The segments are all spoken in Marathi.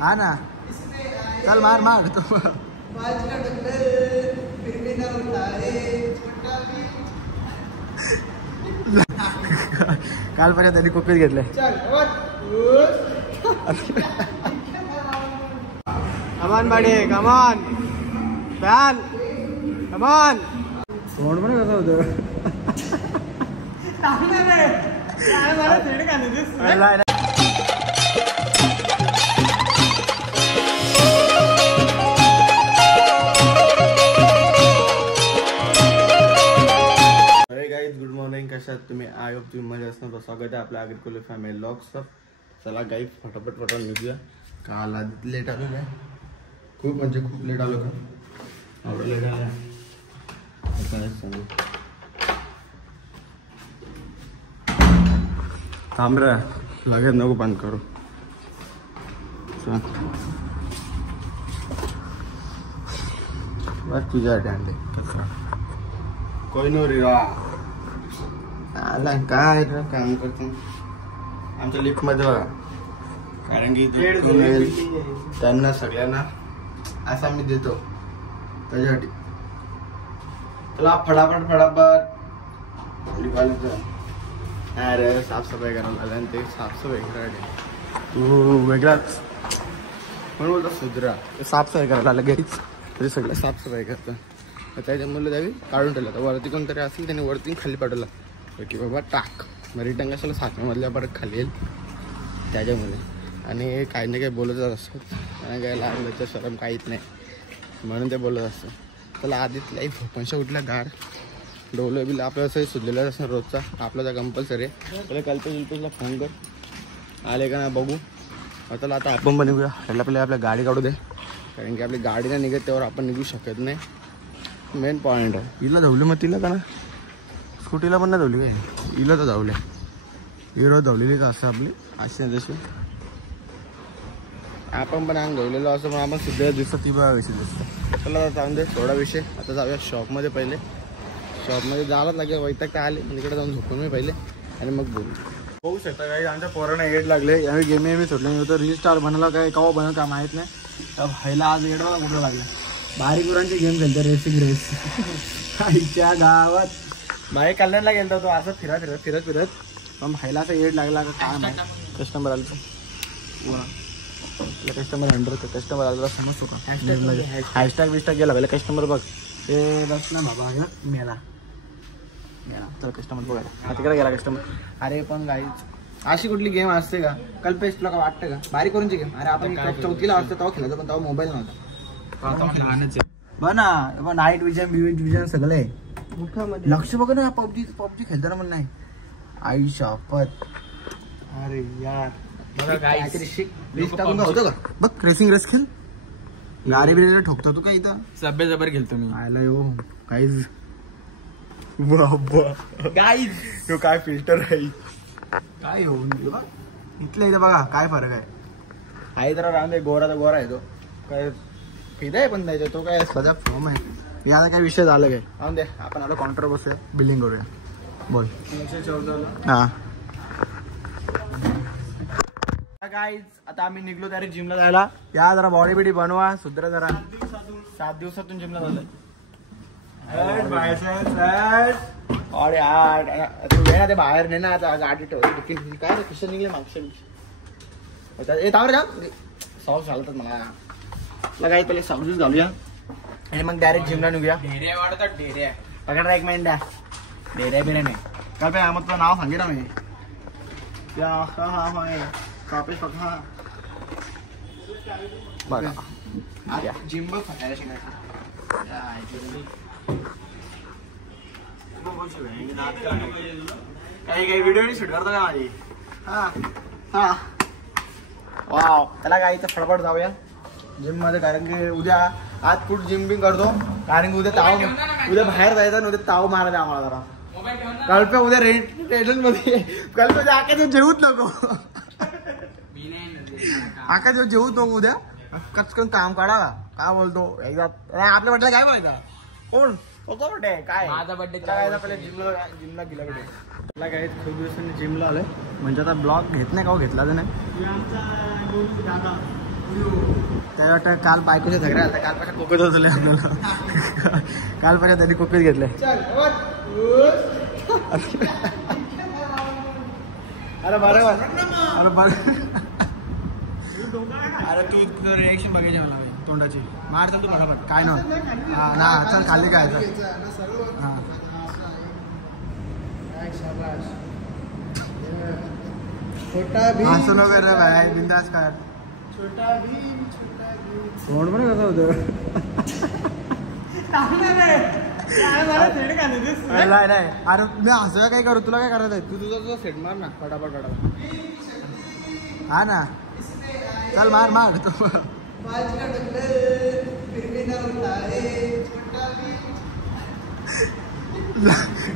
हा ना चल मार मार तो काल पर्यंत त्यांनी कोपीत घेतलंय कमान बाडे कमान प्याल कमान तोंड पण कसं होतं गुड मॉर्निंग. कशा आहात तुम्ही? आय होप तुम्ही मजा असणार. स्वागत आहे आपल्या अग्रिकोले फॅमिली व्लॉग्सचं. चला गाईज फटाफट निघूया. काल आधी लेट आलो नाही, खूप म्हणजे खूप लेट आलो का, एवढं लेट आलं काय सांगू. थांब रे, लगेच नको बंद करू. बस तुझ्यासाठी आणले कचरा कोई नो रे आला काय काम करतो आमच्या लिफ्ट मध्ये बघा. कारण की त्यांना सगळ्यांना असा मी देतो त्याच्यासाठी. तुला फटाफट अरे साफसफाई करायला आल्या आणि ते साफसफाई करायला तू वेगळाच म्हणून बोलतो सुधरा. साफसफाई करायला आलं घरीच तरी सगळं साफसफाई करतं. त्याच्यामुळे त्यावेळी काढून ठेवलं तर वरती कोणतरी असेल त्याने वरती खाली पाठवलं की बाबा टाक. मग रिटर्न कशाला सातव्यामधल्या परत खाली येईल त्याच्यामुळे. आणि काही ना काही बोलतच असतात आणि काय लहान त्याच्या शरम काहीच नाही म्हणून ते बोलत असतं. त्याला आधीच लाईफ पंशा उठल्या गाड डोलं बिल आपल्याला असं सुधलेलं असणार रोजचा आपला तर कंपल्सरी आहे. त्याला कल्पेशला फोन कर आले का ना बघू. त्याला आता आपण पण निघूया. त्याला पहिले आपल्या गाडी काढू दे कारण की आपली गाडी नाही निघत त्यावर आपण निघू शकत नाही. मेन पॉईंट आहे. हिला धावलं मग तिला का ना स्कूटीला पण नाही धावली काय हिला तर धावले हिरो धावलेली का असं आपली अशी नाही तशी. आपण पण अंग धावलेलो असं पण आपण सध्या दिसतं ती बघा कशी दिसतं. चला आता जाऊन दे थोडा विषय. आता जाऊया शॉपमध्ये. पहिले शॉपमध्ये जायलाच लागेल वैताग काय आले तिकडे जाऊन झोपून मी पहिले आणि मग बोलू. होऊ शकतं काही आमच्या पोरांना एड लागले यावेळी गेम सोडले होतं. रीस्टार बनवला काय कवा बनवलं काय माहीत नाही. तर व्हायला आज एड मला कुठं लागलं. बारीक गुरांचे गेम खेळते रेसिंग रेस आईच्या गावात. बाहेर कल्याणला गेलतो तो असं फिरत पण व्हायला असं एड लागला का काय माहिती. कस्टमर आलं तर कस्टमर कस्टमर आलं तुला समजतो का. हॅशटॅग विस्टॅग गेला पहिले कस्टमर बघ ते बस ना बाबा मेला तर कस्टमर बघायला तिकडे गेला कस्टमर. अरे पण गाईच अशी कुठली गेम असते का कल्पेश तुला का वाटतं का बारीक करूनची गेम. अरे आपण चौथीला असतो तेव्हा खेळायचो पण तेव्हा मोबाईल नव्हता. बघ ना नाईट विजन सगळे लक्ष बघ ना. पबजी खेळताना पण नाही आई शपथ. अरे यार होतं का बघ रेसिंग रेस खेळ गाडी बिडी ठोकतो तू काय इथं सभ्य जबर खेळतो मी आयला यो काहीच गाईज काय फिल्टर आहे काय होऊन इथल्या इथं बघा काय फरक आहे तर राहून गोरा तर गोरा आहे तो काय फिदा आहे पण द्यायचा तो काय सध्या फॉर्म आहे. याचा काय विषय झाला काय राहून दे. आपण आता काउंटर बसूया बिलिंग करूया बोल. हा गाईज आता आम्ही निघलो तरी जिमला जायला. या जरा बॉडी बिडी बनवा सुधरा जरा. 7 दिवसातून जिमला झालं. अरे यार ते बाहेर नाही ना आता गाडी ठेवली काय किशन निघले मागच्या येतावर का सॉस घालतात मला काही पहिले सॉस घालूया आणि मग डायरेक्ट जिमला निघूया. ढेऱ्या वाढतात ढेऱ्या पकडा एक मिनिट द्या. ढेऱ्या बिऱ्या नाही काल पे आम्हाला तुला नाव सांगितलं मी बघा जिम बघ फटायला शिकायचं काही व्हिडिओ शूट करतो का माझी. हा वाव त्याला काय इथं फटाफट जाऊया जिम मध्ये कारण की उद्या आज फूट जिम बिम करतो कारण की उद्या बाहेर जायचं उद्या ताव मारायचा आम्हाला जरा. कल्प्या उद्या रेंट मध्ये कल्प्या आका दिवस जेवूच नको आका दिवस जेवूच नको उद्या कचकन काम काढा काय बोलतो एकदा आपल्या म्हटलं काय बोलायचा कोण बर्थडे काय माझा बर्थडे काय पहिले जिमला गेला बेटे मला काय खूप दिवसांनी जिमला आलोय म्हणजे आता ब्लॉग घेत नाही का घेतला तर नाही त्या वाटतं काल बायकोच्या झगड्या आला कालपासून कोकत होतले आपल्याला कालपासून त्यांनी कोकत घेतले अरे बरोबर अरे बरं अरे तू तुझं रिएक्शन बघायची मला तोंडाची मार चल तू फटाफट काय नव्हतं हां ना चल खाली काय हां असं नको रे भाई बिंदास कर तोंड पण कसं होतं नाही अरे मी असं काय करू तुला काय करायचं आहे तू तुझा सेट मार ना फटाफट हा ना चल मार मार तू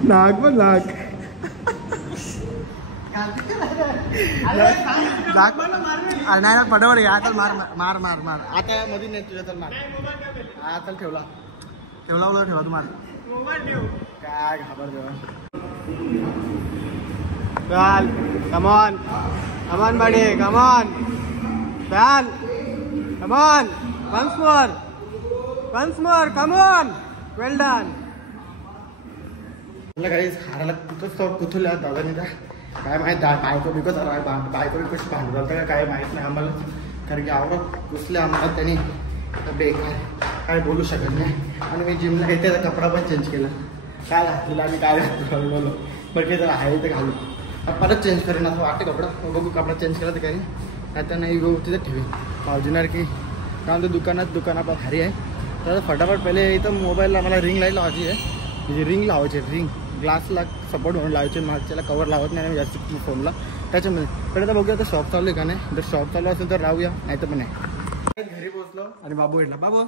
नाक पण नाक नाही ना पडवड आता मार मार मार मार आता मध्ये नाही तुझ्या तर मार हा चल ठेवला ठेवला ठेवा तू मार काय खबर चाल कमॉन कमॉन बडे कमॉन चाल कमॉन वन्स मोर कमॉन वेल डन काही हाराला कुठं कुठल्या दादानी काय माहित बायको बिको बायको बिकोशी भांडू घालतं का काय माहित नाही आम्हाला कारण की आवडत कुसले आम्हाला त्यांनी बेकार काय बोलू शकत नाही आणि मी जिमला येते तर कपडा पण चेंज केला काय घातलेला आणि काय घातलं बोललो बरं काही त्याला आहे ते घालू परत चेंज करेन असं वाटते कपडा बघू कपडा चेंज केला तर काही आता नाही गो तिथं ठेवी पावजीणार की कारण तर दुकान आपला भारी आहे तर फटाफट पहिले इथं मोबाईलला मला रिंग लाईट लावायची आहे म्हणजे रिंग लावायची रिंग ग्लासला सपोर्ट म्हणून लावायचे मागच्याला कवर लावत नाही जास्त फोनला त्याच्यामध्ये पण आता बघूया आता शॉप चालू आहे का नाही जर शॉप चालू असेल तर राहूया नाही तर पण नाही घरी पोहोचलो आणि बाबू भेटला बाबू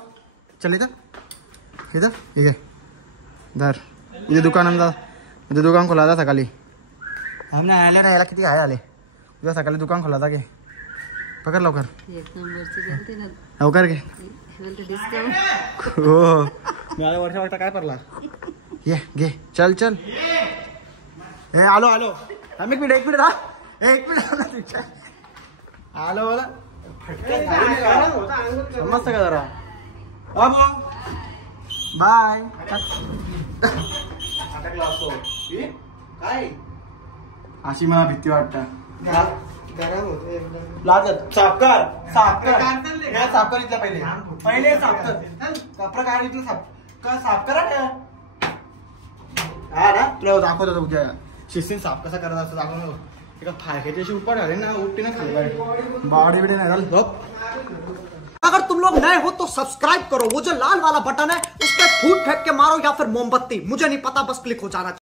चल इथं ठीक आहे दर इथे दुकान खोला था सकाळी आम्ही आले ना याला किती आहे आले उद्या सकाळी दुकान खोला था की पकड लवकर घे हो मी आला वर्षा वाटता काय पडला ये घे चल चल हे आलो एक मिनिट आलो बोला समजतं का जरा बाय काय अशी मला भीती वाटतं साफ कर इथला पहिले साफ कर कपडा काय इथलं साफ करा हा ना तुला दाखवत होता तुझ्या शिस्तीन साफ कसा करायचा असं दाखवून एका फायक्याची अशी उपर झाली ना उपटी ना खाली बॉडी बिडी नाही झालं अगर तुम लोग नए हो तो सब्सक्राइब करो वो जो लाल वाला बटन है उस पर फूट फेंक के मारो या फिर मोमबत्ती मुझे नहीं पता बस क्लिक हो जाना चाहिए।